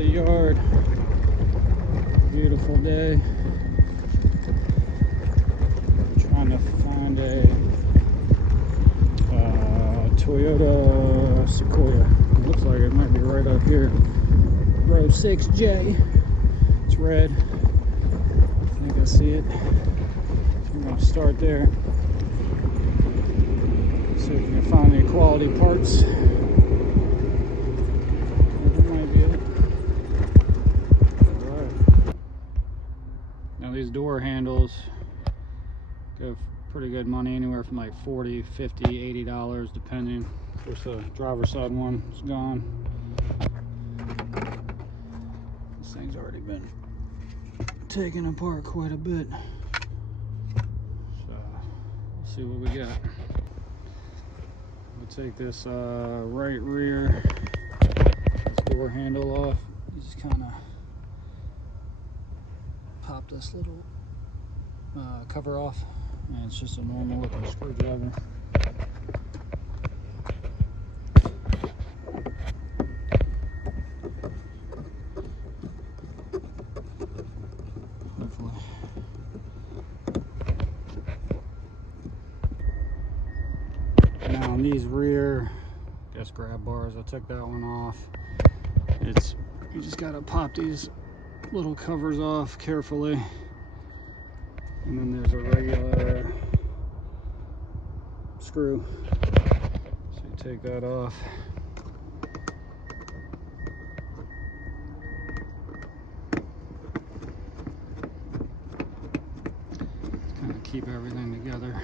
the yard. Beautiful day. Trying to find a Toyota Sequoia. It looks like it might be right up here. Row 6J. It's red. I think I see it. So I'm going to start there. See if we can find any quality parts. These door handles go for pretty good money, anywhere from like $40, $50, $80 depending. Of course the driver's side one is gone. This thing's already been taken apart quite a bit, so we'll see what we got. We'll take this right rear door handle off. You just kind of pop this little cover off, and it's just a normal looking screwdriver. Hopefully. Now on these rear, I guess grab bars, I took that one off. You just gotta pop these little covers off carefully, and then there's a regular screw, so you take that off. Kind of keep everything together.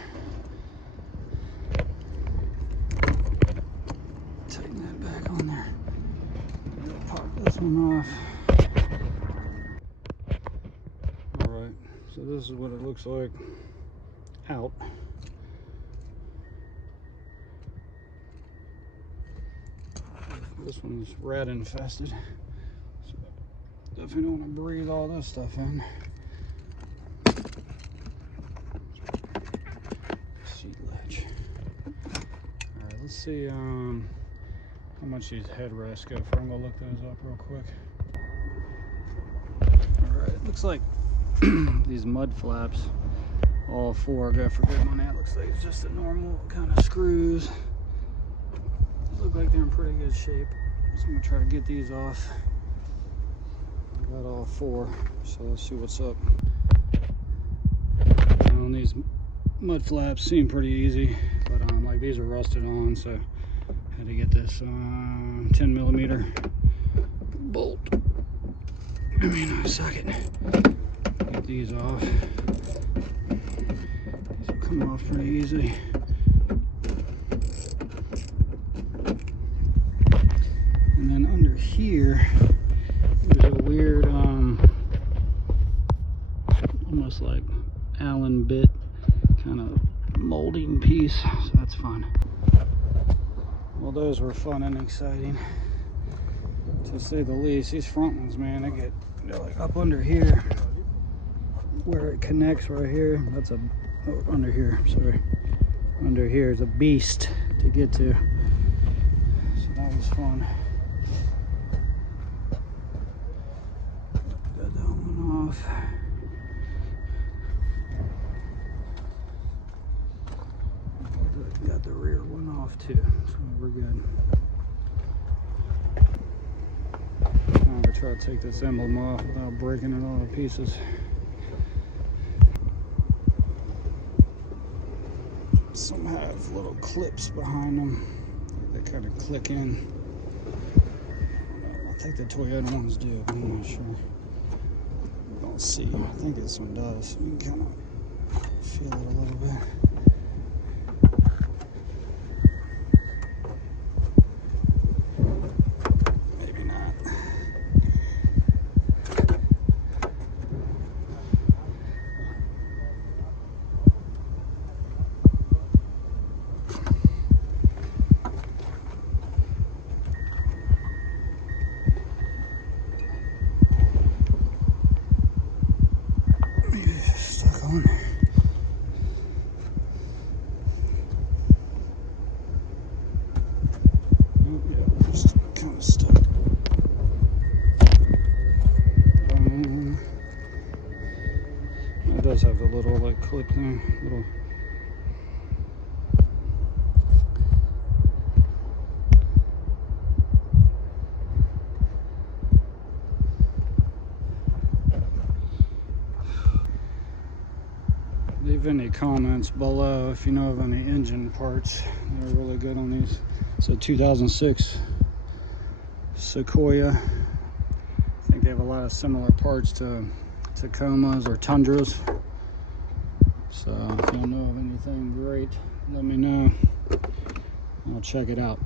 Tighten that back on there. Pop this one off. So this is what it looks like out. This one's rat infested, so definitely don't want to breathe all this stuff in. Seat latch. Alright, let's see how much these headrests go for. I'm gonna look those up real quick. Alright, it looks like these mud flaps, all four, go for good money. It looks like it's just the normal kind of screws. These look like they're in pretty good shape. So I'm gonna try to get these off. I got all four, so let's see what's up. And these mud flaps seem pretty easy, but like these are rusted on, so I had to get this 10mm bolt. Give me a second. Get these off. These will come off pretty easy. And then under here, there's a weird, almost like Allen bit kind of molding piece, so that's fun. Well, those were fun and exciting, to say the least. These front ones, man, they're like up under here, where it connects right here. That's under here, sorry. Under here is a beast to get to. So that was fun. Got that one off. Got the rear one off too, so we're good. I'm gonna try to take this emblem off without breaking it all to pieces. Some have little clips behind them that kind of click in. I think the Toyota ones do, but I'm not sure. We don't see. I think this one does. You can kind of feel it a little bit. Maybe not. have the little like clip thing, little. Leave any comments below if you know of any engine parts that are really good on these. It's a 2006 Sequoia. I think they have a lot of similar parts to Tacomas or Tundras. So if you know of anything great, let me know. I'll check it out.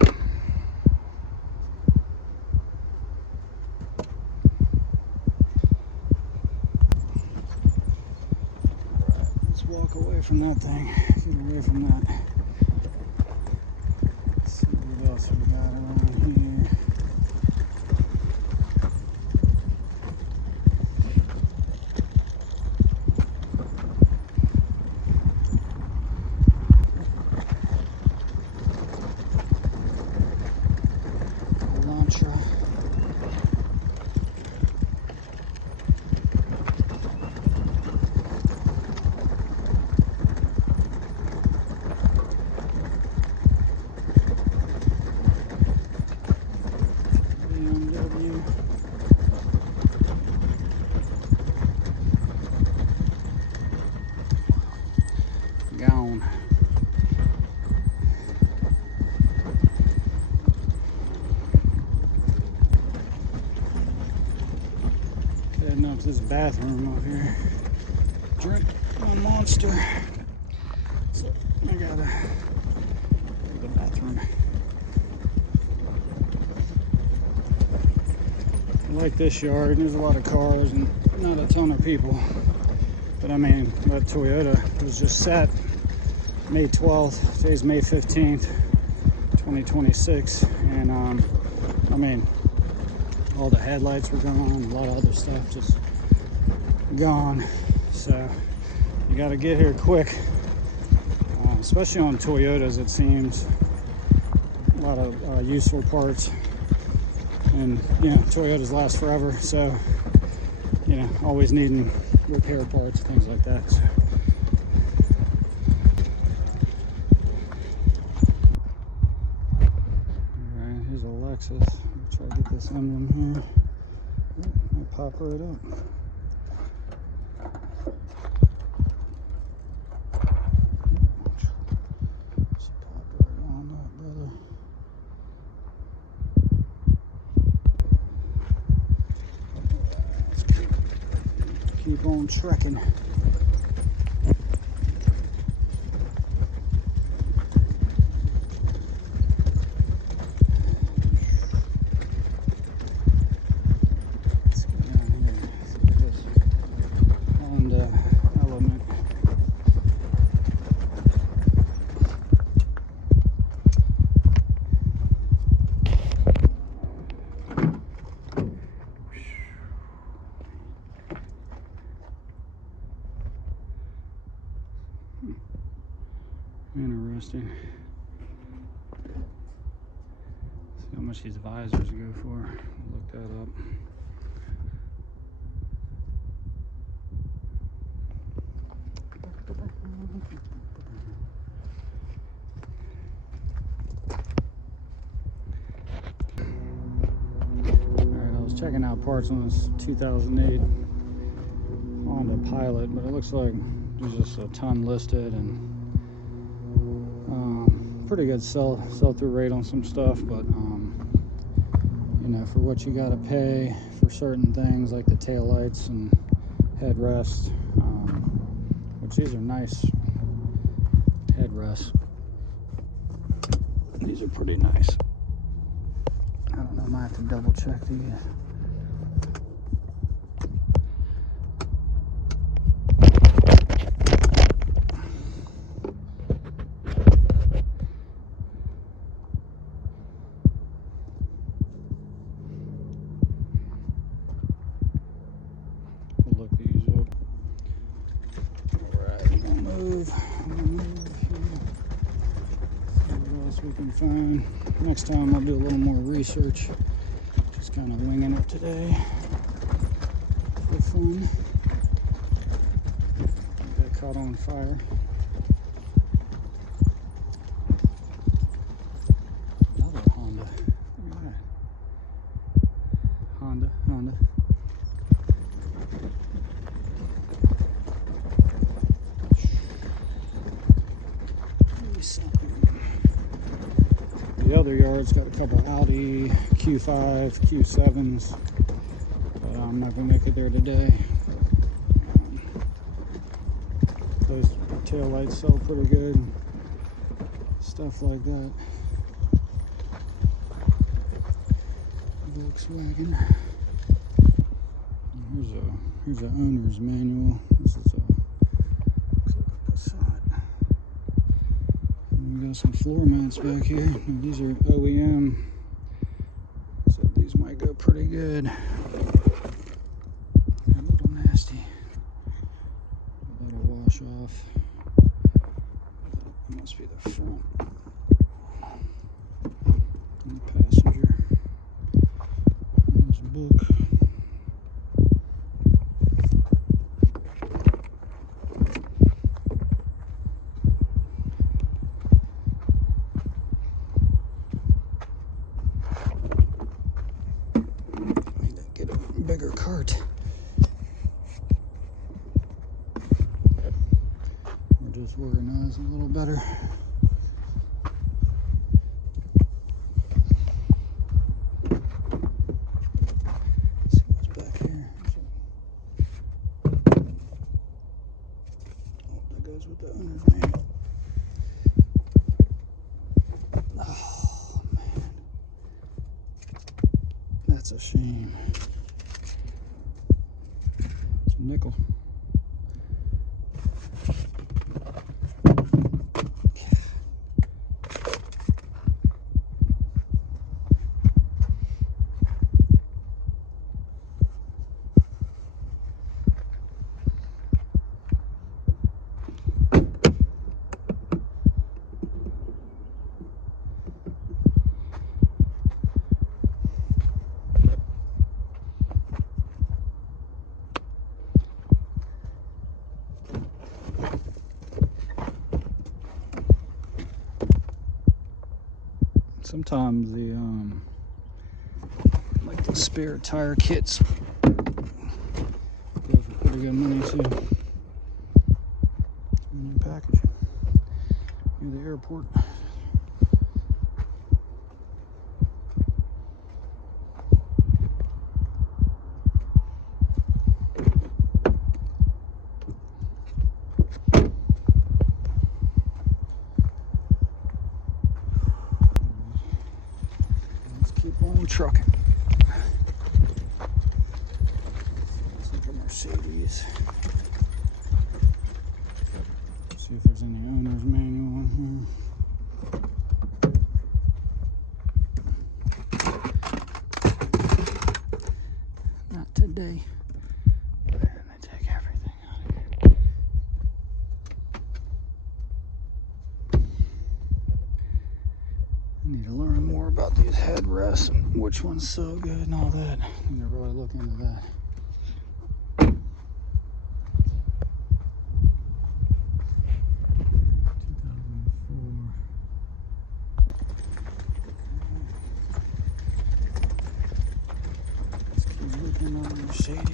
Let's walk away from that thing. Get away from that. Let's see what else we got around here. Gone. Heading up to this bathroom up here. Drink my Monster. So I gotta go to the bathroom. I like this yard. There's a lot of cars and not a ton of people. But I mean, that Toyota was just set May 12th. Today's May 15th, 2026. And I mean, all the headlights were gone, a lot of other stuff just gone. So you got to get here quick, especially on Toyotas. It seems a lot of useful parts, and you know, Toyotas last forever. So you know, always needing repair parts, things like that. So. Alright, here's a Lexus. I'll try to get this emblem here. Might pop right up. Just pop right on up, brother. Keep on trekking. Let's go down here. See what this Honda Element. Interesting. See how much these visors go for. Look that up. Alright, I was checking out parts on this 2008 Honda Pilot, but it looks like there's just a ton listed and pretty good sell-through rate on some stuff, but you know, for what you got to pay for certain things like the tail lights and headrests, which these are nice headrests. These are pretty nice. I don't know, I might have to double check these. Look these up. Alright, we're gonna move here. See what else we can find. Next time I'll do a little more research. Just kind of winging it today for fun. caught on fire. Another Honda. Look at that. Honda. The other yard's got a couple Audi Q5, Q7s, but I'm not gonna make it there today. Those tail lights sell pretty good, stuff like that. Volkswagen. Here's an owner's manual. This is looks like a Passat. And we got some floor mats back here. Now, these are OEM, so these might go pretty good. A little nasty. That'll wash off. That must be the front and the passenger. And this book. Bigger cart. Or just organize a little better. Let's see what's back here. Oh, that goes with the owner's manual. Oh man, that's a shame. Nickel. Sometimes like the spare tire kits go for pretty good money too. In the package near the airport. Keep on trucking. Looks like a Mercedes. See if there's any owner's manual in here. Not today. And they take everything out of here. I need to learn more about these headrests and which one's so good and all that. I need to really look into that. Let's keep looking on Mercedes.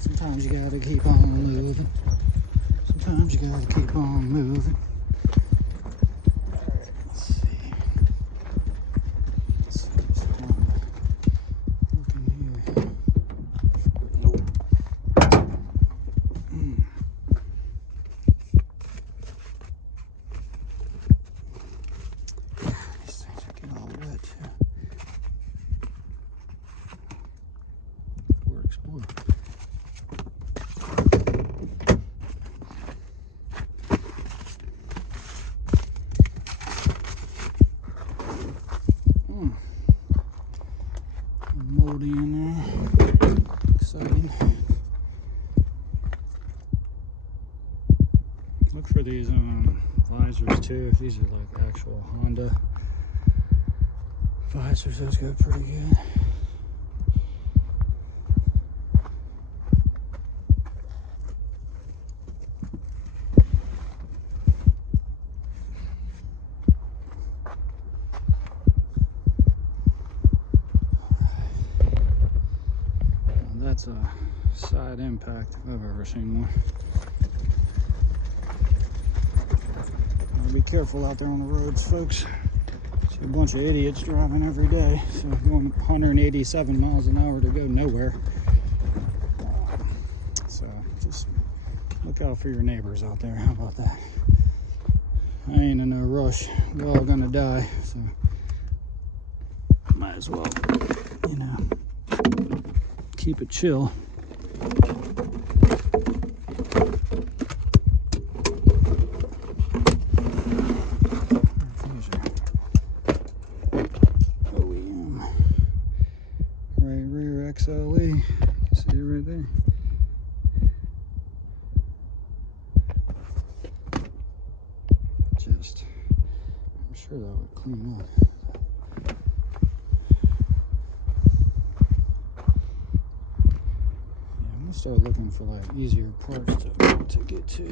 Sometimes you gotta keep on moving. Sometimes you gotta keep on moving. Alright, let's see. Let's see this one. Look in here. Nope. These things are getting all wet too. Ford Explorer. for these visors too. If these are like actual Honda visors, those go pretty good. That's a side impact if I've ever seen one. Be careful out there on the roads, folks. See a bunch of idiots driving every day, so going 187 miles an hour to go nowhere. So just look out for your neighbors out there. How about that? I ain't in no rush. We're all gonna die, so might as well, you know, keep it chill. OEM right rear XLE. You can see it right there. Just, I'm sure that would clean up. Start looking for like easier parts to get to.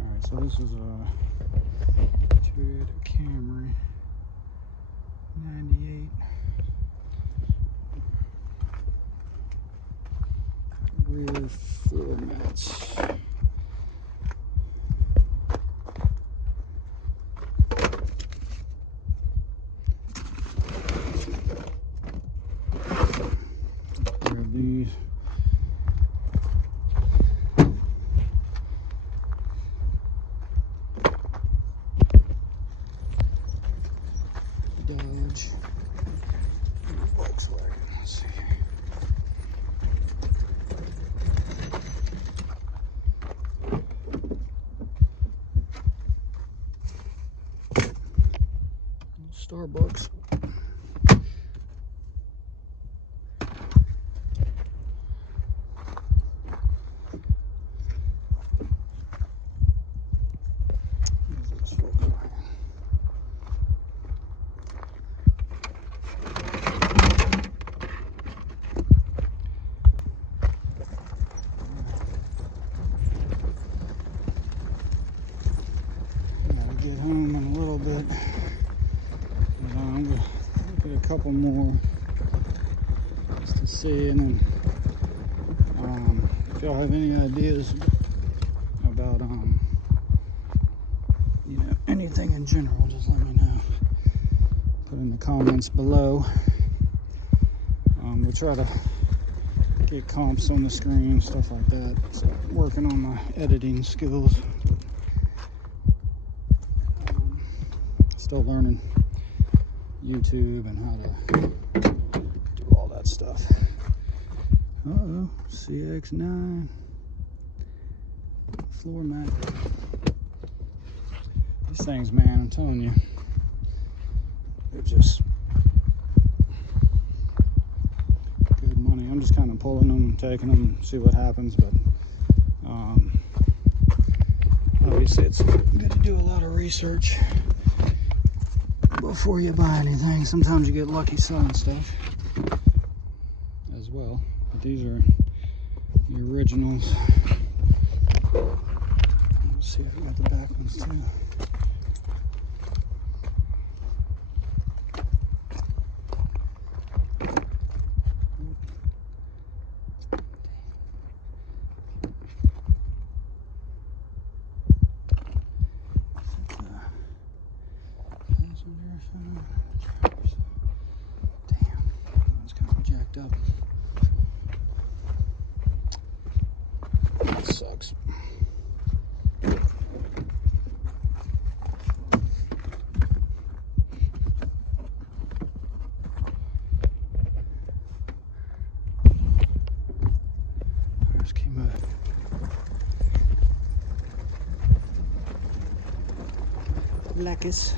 Alright, so this is a Toyota Camry 98 rear floor mats. These Dodge Volkswagen. Let's see here. Starbucks. Get home in a little bit. And I'm gonna look at a couple more just to see, and then if y'all have any ideas about you know, anything in general, just let me know. Put in the comments below. We'll try to get comps on the screen, stuff like that. So working on my editing skills. Still learning YouTube and how to do all that stuff. Uh-oh, CX-9 floor mat. These things, man, I'm telling you, they're just good money. I'm just kind of pulling them, taking them, see what happens, but obviously it's good to do a lot of research before you buy anything. Sometimes you get lucky selling stuff as well, but these are the originals. Let's see if we got the back ones too. Damn, that one's kind of jacked up. That sucks. Just keep moving. Lacus.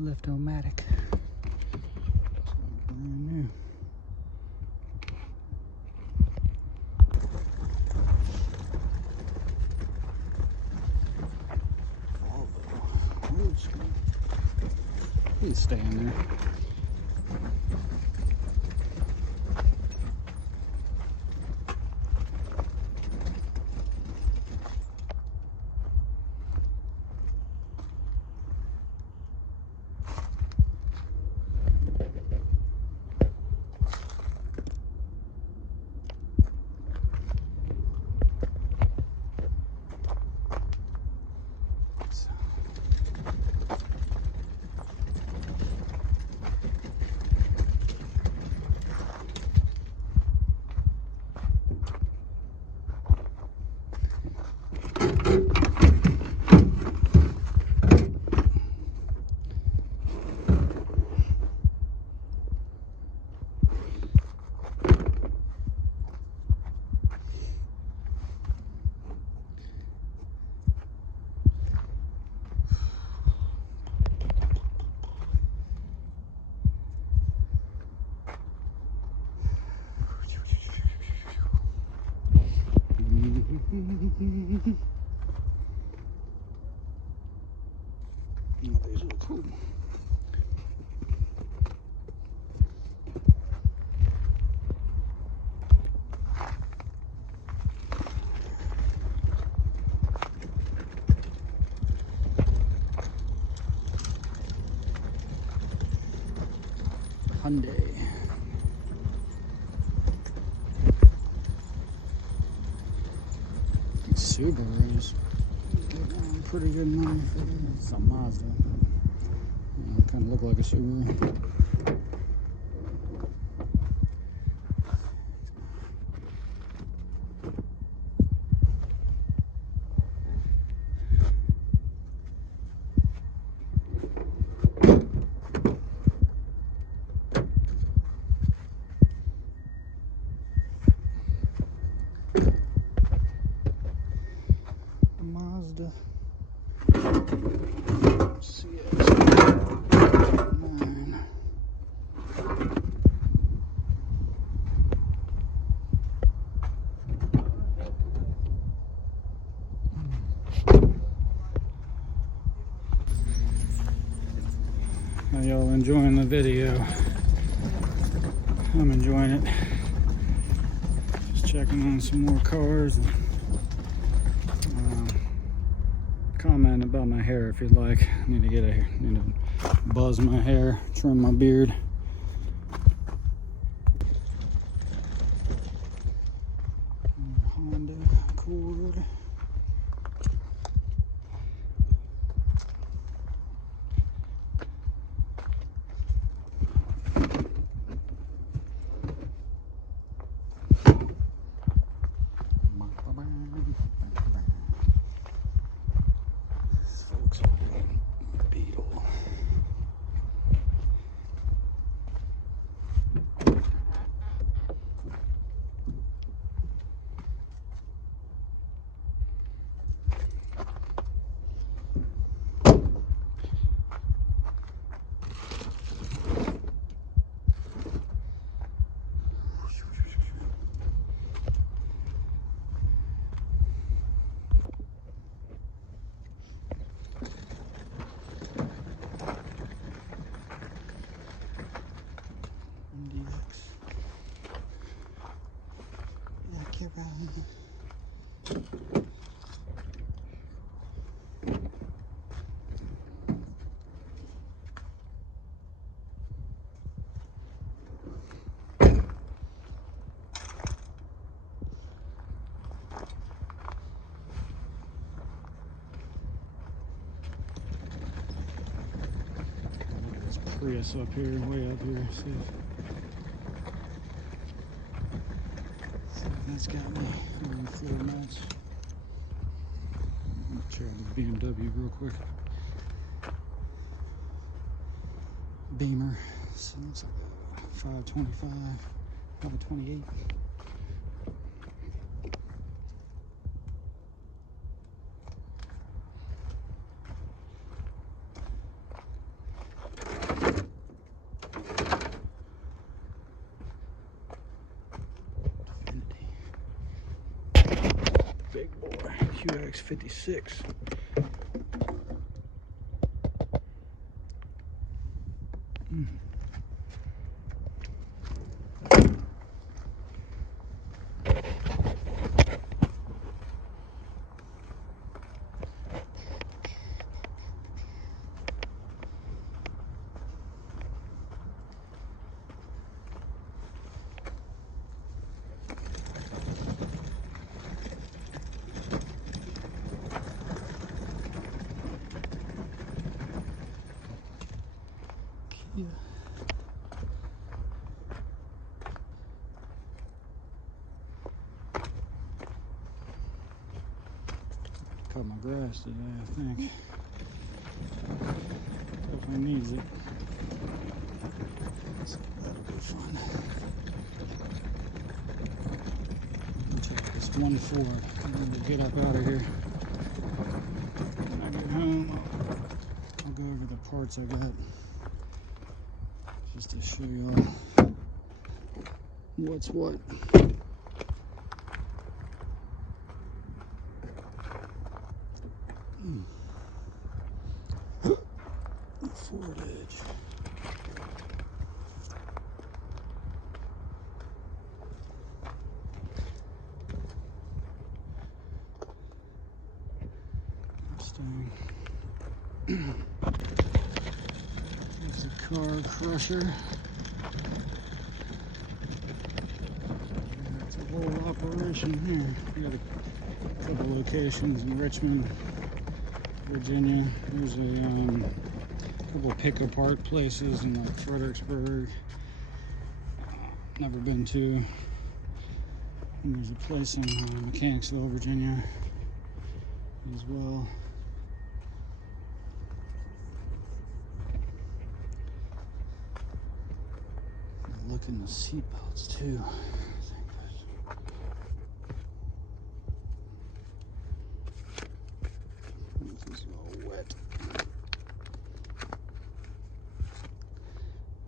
Lift-O-Matic. Brand new. Volvo. Old school. He's staying there. Oh, these are cool. Hyundai. Subarus. Pretty good money for them. It's a Mazda. Kind of look like a Subaru. Mazda CS9. Are y'all enjoying the video? I'm enjoying it. Just checking on some more cars. And, comment about my hair if you'd like. Need to buzz my hair, trim my beard. Honda Accord. Beetle. Prius up here, way up here. See if that's got me on floor mats. Check the BMW real quick. Beamer, so it's 525, probably 28. QX56. Yeah. Cut my grass today, I think. Definitely needs it. So that'll be fun. Check this one Ford. I'm gonna get up out of here. When I get home, I'll go over the parts I got. Just to show y'all what's what. Ford Edge. Mustang. There's the car crusher. It's a whole operation here. We got a couple locations in Richmond, Virginia. There's a couple of pick-apart places in like Fredericksburg. Never been to. And there's a place in Mechanicsville, Virginia as well. Look in the seat belts too. This is all wet.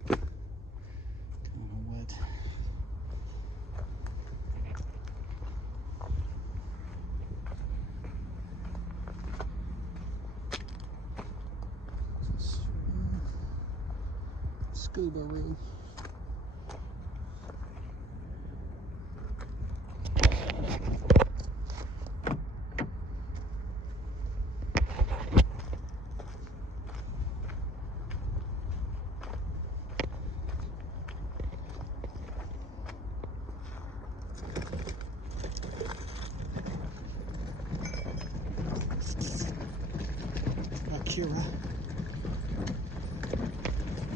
Kind of wet. Scuba rig. Acura.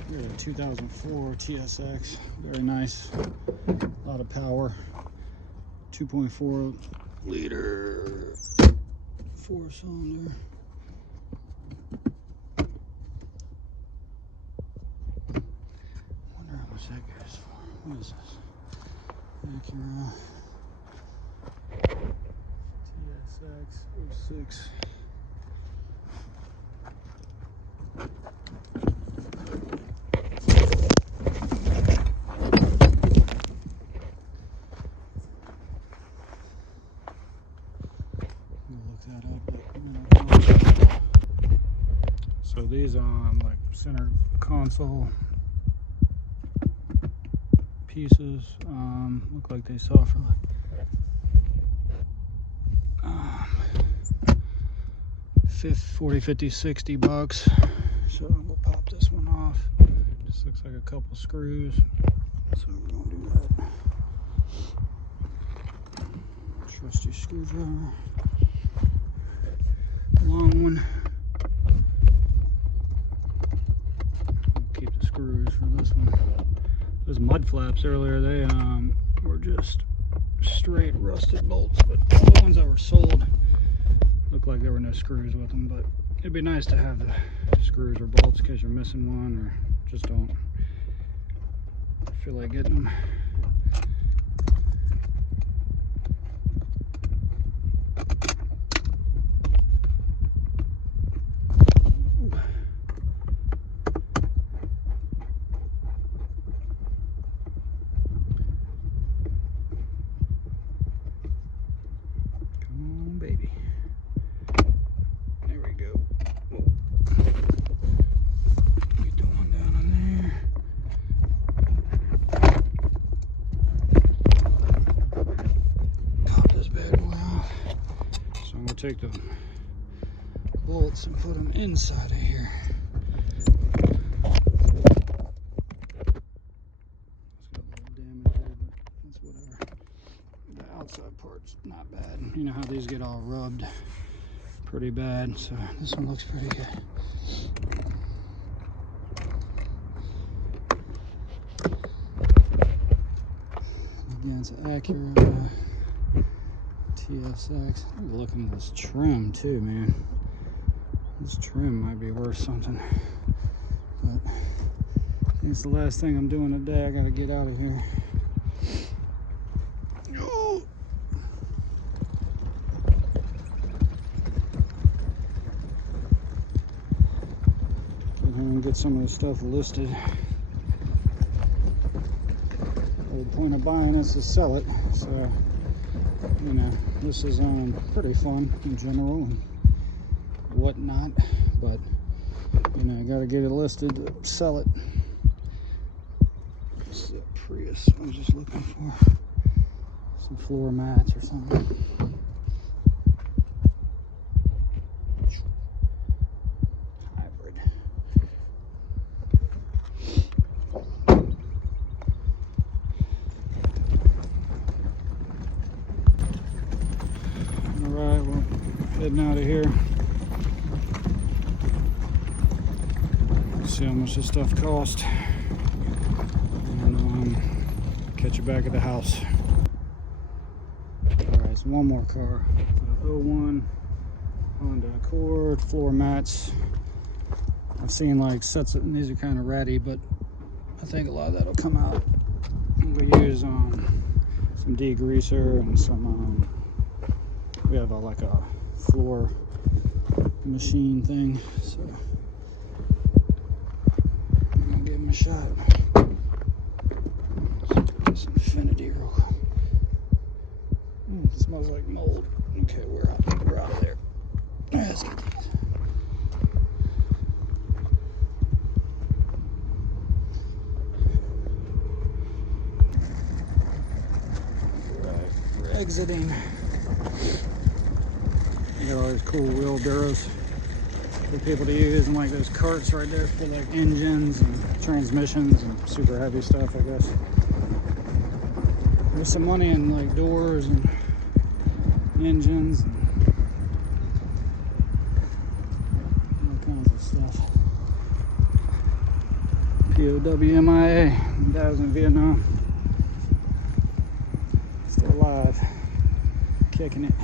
We got a 2004 TSX. Very nice. A lot of power. 2.4 liter 4-cylinder. Wonder how much that goes for. What is this? Acura TSX 06. So these like center console pieces look like they sell for like 40, 50, 60 bucks. So we'll pop this one off. Just looks like a couple screws. So we're gonna do that. Trusty screwdriver. Long one. Keep the screws for this one. Those mud flaps earlier, they were just straight rusted bolts, but all the ones that were sold looked like there were no screws with them. But it'd be nice to have the screws or bolts in case you're missing one or just don't feel like getting them. Come on, baby. take the bolts and put them inside of here. Outside part's not bad. You know how these get all rubbed pretty bad, so this one looks pretty good. Again, it's an Acura TSX. Looking at this trim too, man. This trim might be worth something, but I think it's the last thing I'm doing today. I gotta get out of here. And get some of the stuff listed. The whole point of buying this is sell it, so you know this is pretty fun in general and whatnot, but you know, got to get it listed to sell it. This is a Prius. I was just looking for some floor mats or something. Heading out of here. See how much this stuff cost, and catch you back at the house. Alright, so one more car. 01 Honda Accord, floor mats. I've seen like sets of, and these are kind of ratty, but I think a lot of that will come out. We use some degreaser and some we have like a floor machine thing, so I'm gonna give him a shot. This Infiniti real quick. It smells like mold. Okay, we're out there. Let's get these. Right, we're exiting. You got all these cool wheelbarrows for people to use, and like those carts right there for like engines and transmissions and super heavy stuff, I guess. There's some money in like doors and engines and all kinds of stuff. POW MIA. Dad was in Vietnam. Still alive. Kicking it.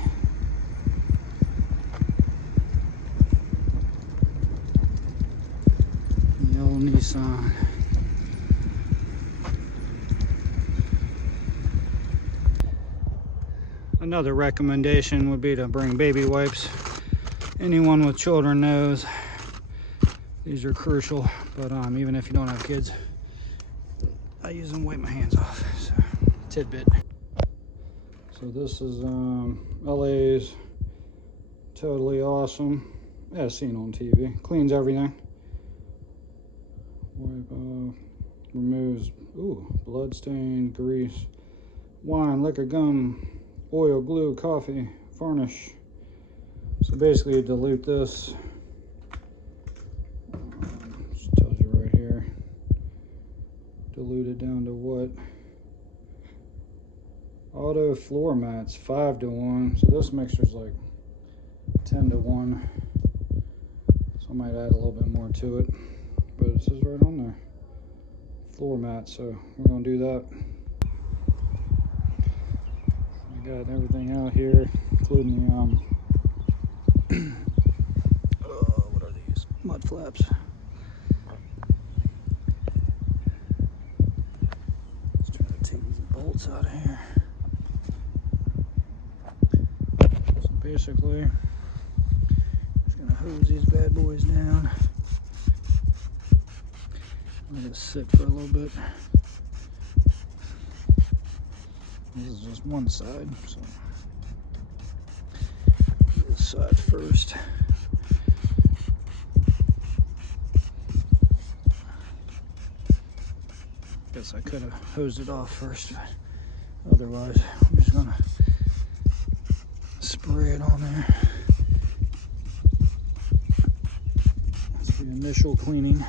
Nissan. Another recommendation would be to bring baby wipes. Anyone with children knows these are crucial, but even if you don't have kids, I use them to wipe my hands off. So, tidbit. So this is LA's Totally Awesome, as seen on TV. Cleans everything. Wipe off, removes blood stain, grease, wine, liquor, gum, oil, glue, coffee, varnish. So basically you dilute this, just tells you right here, dilute it down to what? Auto floor mats, 5-to-1. So this mixture's like 10-to-1. So I might add a little bit more to it. But it says right on there, floor mat, so we're gonna do that. I got everything out here, including the what are these? Mud flaps. Let's try to take these bolts out of here. So basically, just gonna hose these bad boys down. Let it sit for a little bit. This is just one side, so this side first. Guess I could have hosed it off first, but otherwise I'm just gonna spray it on there. initial cleaning.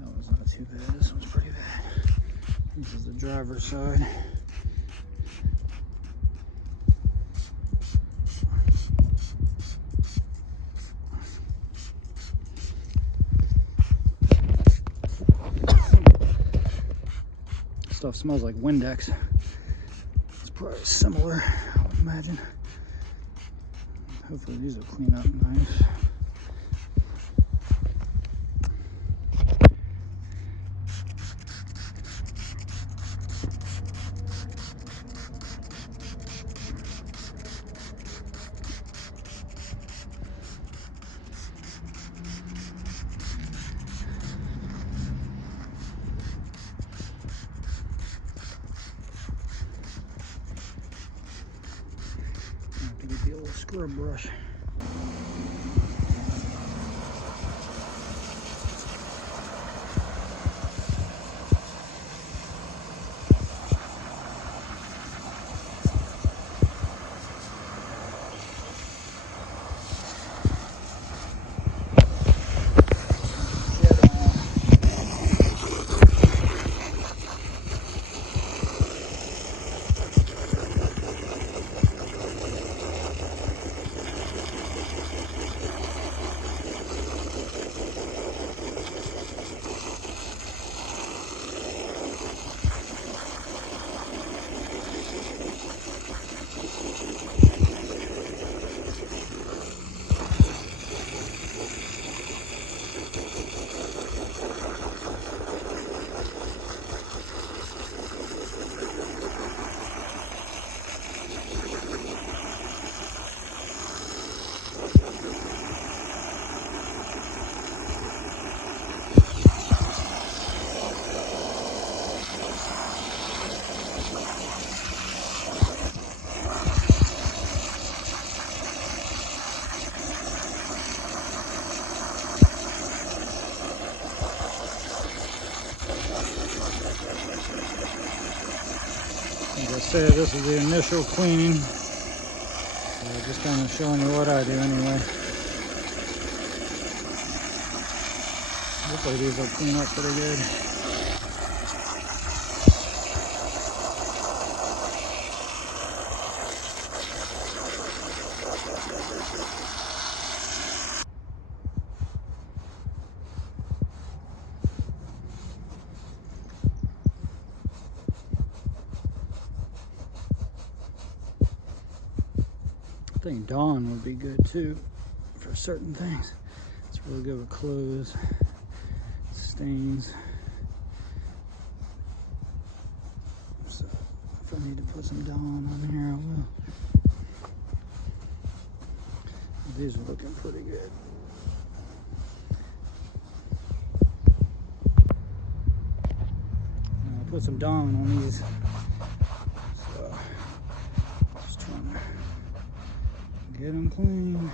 That was not too bad. This one's pretty bad. This is the driver's side. Stuff smells like Windex. It's probably similar, I would imagine. Hopefully these will clean up nice. I have to get the old scrub brush. Like I said, this is the initial cleaning. So just kind of showing you what I do anyway. Hopefully these will clean up pretty good. I think Dawn would be good too for certain things. It's really good with clothes, stains. So if I need to put some Dawn on here, I will. These are looking pretty good. I'll put some Dawn on these. So just trying to get them clean.